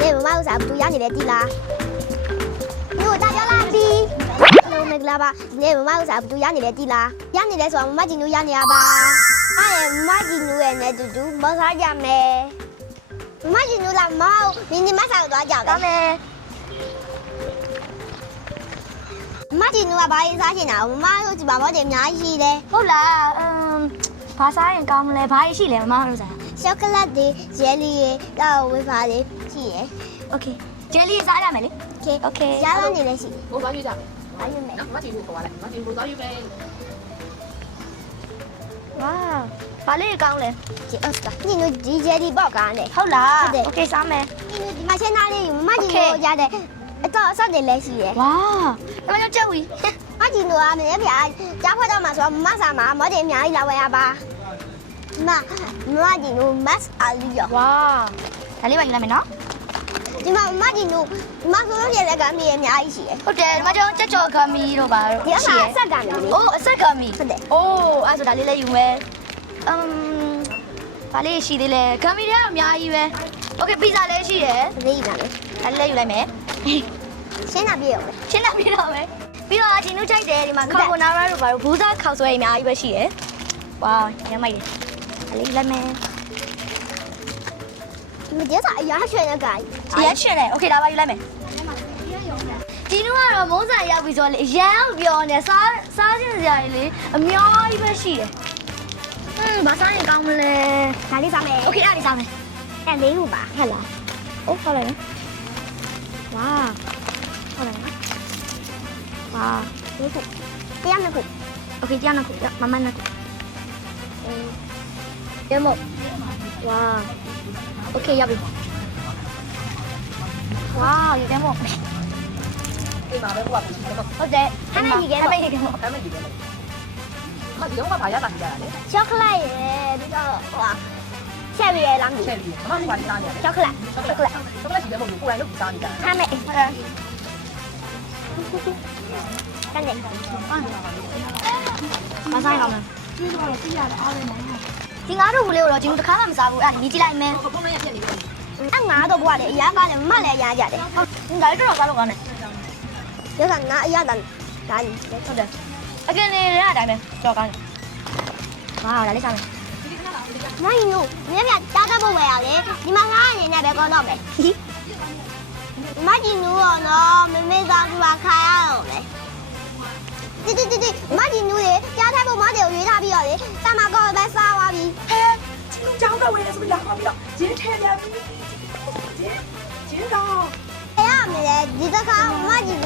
နေမမဥစားဘူးရနေတယ်တီလားညိုတာပြောလာပြီလုံးမကလာပါနေမမဥစားဘူးရနေတယ်တီလားရနေတယ်ဆိုတော့မမကြီးညိုရနေရပါအဲ့မမကြီးညိုရဲ့နဲ့တူမောစားကြမယ်မမကြီးညိုလာမောမင်းဒီမဆောက်သွားကြပါမယ်မမကြီးညိုကဘာရေးစားချင်တာမမတို့ဒီဘာဘောတယ်အများကြီးရှိတယ် ဟုတ်လားဘာစားရင်ကောင်းမလဲဘာရှိလဲမမတို့စား ရှောကလက်တွေဂျယ်လီတွေတော့ဝေဖာလေးရှိရယ် โอเคဂျယ်လီစားရမယ်လေ โอเคရလာနေလည်းရှိတယ် ဟိုသွားရွေးကြမယ် အားရမယ် နော်မကြည့်ဘူးခေါ်ပါလိုက်မကြည့်ဘူးသွားရွေးမယ် ဝါဘာလေးကောင်းလဲ ဒီအော့စတာဒီနိုဒီဂျယ်လီပေါက်ကားနဲ့ ဟုတ်လားโอเคစားမယ် ဒီနိုဒီမရှင်းသားလေးမမကြီးတို့ရတဲ့အတော့အဆက်တွေလည်းရှိရယ် ဝါဒါမှကြောက်ဝီ မကြီးတို့ကမင်းပြကြားဖွက်တော့မှာဆိုတော့မဆာမှာမော်တယ်အများကြီးလာဝယ်ရပါမကြီးတို့မတ်အာလီရော ဝါဒါလေးပါယူလိုက်မယ်နော် ဒီမှာမကြီးတို့မဆိုလို့ရတဲ့ကမ်းကြီးအများကြီးရှိရယ် ဟုတ်တယ်ဒီမှာကြောက်ကြော်ခမီတို့ပါတော့ ဒီမှာအဆက်ကမ်းကြီး အိုးအဆက်ခမီ ဟုတ်တယ် အိုးအဲ့ဆိုဒါလေးလည်းယူမယ်ဘာလေးရှိသေးလဲခမီတွေကတော့အများကြီးပဲโอเคပီဇာလည်းရှိရယ် ဒီကလည်း ဒါလေးလည်းယူလိုက်မယ် ရှင်းတာပြည့်ရော ရှင်းလာပြီးတော့မယ်ပြီးတော့အချင်းတို့ကြိုက်တယ်ဒီမှာကာဘိုနာရာတို့ဘာလို့ဘူးစားခောက်ဆွဲအများကြီးပဲရှိရယ်ဝါရမ်းမိုက်တယ်ဒါလေးလိုက်မယ် ဒီကျစားအရာရွှေတဲ့ကကြီး ရမ်းရှင်တယ်โอเคဒါပါယူလိုက်မယ်ဒီနုကတော့မုန်းစာရောက်ပြီဆိုတော့လေရမ်းပြောနေစားချင်းစရာတွေလေအများကြီးပဲရှိတယ်ဘာစားရင်ကောင်းမလဲ ဒါလေးစားမယ် โอเคအဲ့ဒါလေးစားမယ် အဲ့လေးခုပါဟဲ့လား အိုးဟုတ်လိုက်မယ်ဝါဟုတ်လိုက်နော်ဝါ လေးခုတရားနှစ်ခု โอเคကြားနောက်ခုမမနောက်ခုရမို့ဝါโอเคရပြီဝါရတဲ့မို့ အိမ်မှာပဲဟိုကပြင်တယ်ပေါ့ ဟုတ်တယ် ဟမ်းကြီးကဲပေါ့ ဟမ်းကြီးကဲပေါ့ အခမ်းမဲ့ကြည့်တယ်မဒီတော့ကဘာရတာကြတာလဲ ချောကလက်ရယ်ပြီးတော့ဟိုချက်ရယ်လားမသိ ချက်ပြီးမမကဘာစားနေလဲ ချောကလက် ချောကလက်ကြည့်တယ်မဟုတ်ဘူးကိုယ်တိုင်လုပ်စားနေကြတာ ဟမ်းမယ်ကန်တယ် မဆိုင်အောင်လားဒီငါတို့ဘူးလေးကိုတော့ဒီလိုတစ်ခါမှမစားဘူးအဲ့ဒါညီကြည့်လိုက်မယ် ကိုပုံနဲ့ပြက်နေတယ် အဲ့ငါတော့ဘွားလေအရာကလည်းမလည်းအရာကြတယ် ဟုတ်ဒါလေးတော့စားလို့ကောင်းတယ် ရကငါအရာတန်ဒါလေး ဟုတ်တယ်အကင်းနေရတဲ့အတိုင်းပဲကြော်ကောင်းတယ်ဝါဒါလေးစားမယ် မိုင်းညိုမြဲမြတားတတ်ဖို့ပဲရလေဒီမှာငါအနေနဲ့ပဲကောတော့မယ်မကြီးနူရောနော်မမေသားကခါရတော့မယ်တိမကြီးနူရေကြားထိုက်ဖို့မတယ်ကိုရွေးထားပြီးတော့လေတမကောပဲစားသွားပြီ ဟဲချင်းကြောင်းတော့ဝယ်နေဆိုပြီးလာခေါ်ပြီးတော့ရင်းထဲပြန်ပြီရင်းတော့ အဲ့ရမယ်လေဒီတစ်ခါမကြီးနူ